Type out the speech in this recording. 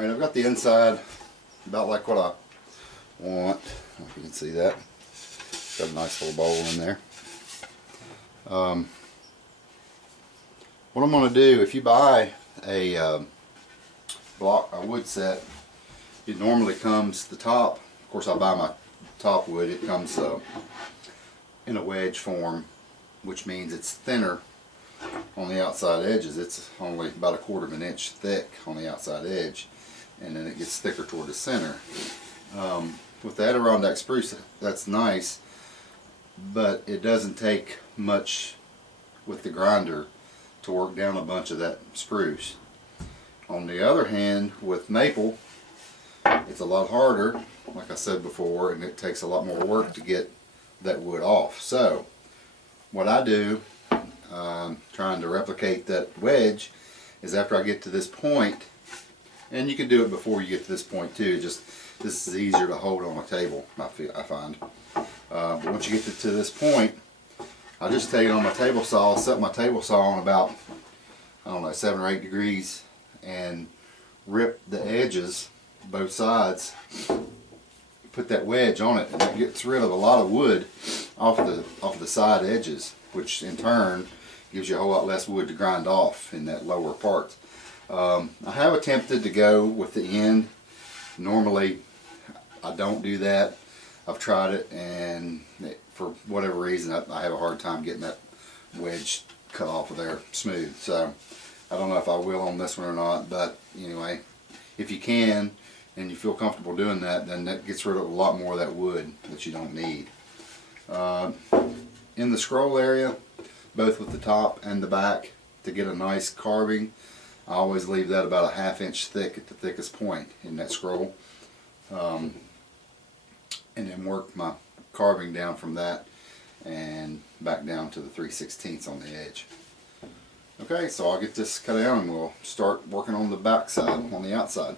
Alright, I've got the inside about like what I want. I don't know if you can see that. Got a nice little bowl in there. What I'm going to do, if you buy a wood set, it normally comes, the top, of course I buy my top wood, it comes in a wedge form, which means it's thinner on the outside edges. It's only about 1/4 of an inch thick on the outside edge, and then it gets thicker toward the center. With the Adirondack spruce, that's nice, but it doesn't take much with the grinder to work down a bunch of that spruce. On the other hand, with maple, it's a lot harder, like I said before, and it takes a lot more work to get that wood off. So what I do, trying to replicate that wedge, is after I get to this point, and you can do it before you get to this point too, just this is easier to hold on a table, I find. But once you get to this point, I just take it on my table saw, set my table saw on about, I don't know, 7 or 8 degrees, and rip the edges, both sides, put that wedge on it, and it gets rid of a lot of wood off the side edges, which in turn gives you a whole lot less wood to grind off in that lower part. I have attempted to go with the end. Normally I don't do that. I've tried it, and for whatever reason I have a hard time getting that wedge cut off of there smooth. So I don't know if I will on this one or not, but anyway, if you can and you feel comfortable doing that, then that gets rid of a lot more of that wood that you don't need. In the scroll area, both with the top and the back, to get a nice carving, I always leave that about a 1/2 inch thick at the thickest point in that scroll, and then work my carving down from that and back down to the 3/16 on the edge. Okay, so I'll get this cut down and we'll start working on the back side, on the outside.